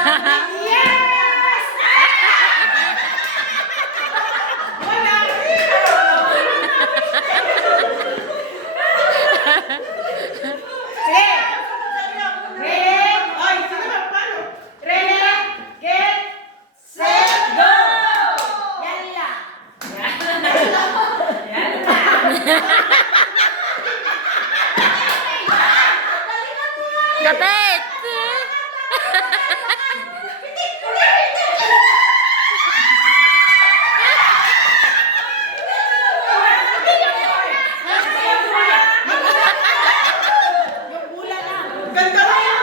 Yes! Wala. Sige. Ready? Oy, sige ba? Paano? Ready? Get? Set? Go! Yalla. Yalla. Kapit! Ganda mo yung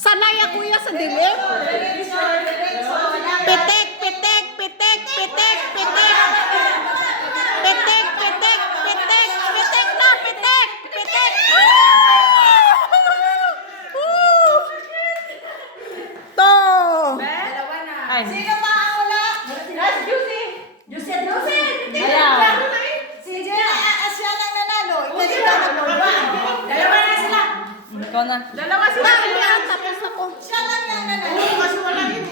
Sanay ako ya sa dilim. Pitik, pitik, pitik, pitik, pitik. Pitik, pitik, pitik, pitik na, pitik, pitik. To. Ay. Sino pa ang wala? That's Juicy. Juicy. Ayaw. Sige, siya lang nanalo. Ikaw na. Dalawa sila. Bakit tapos ako? Oo, kasi wala yun.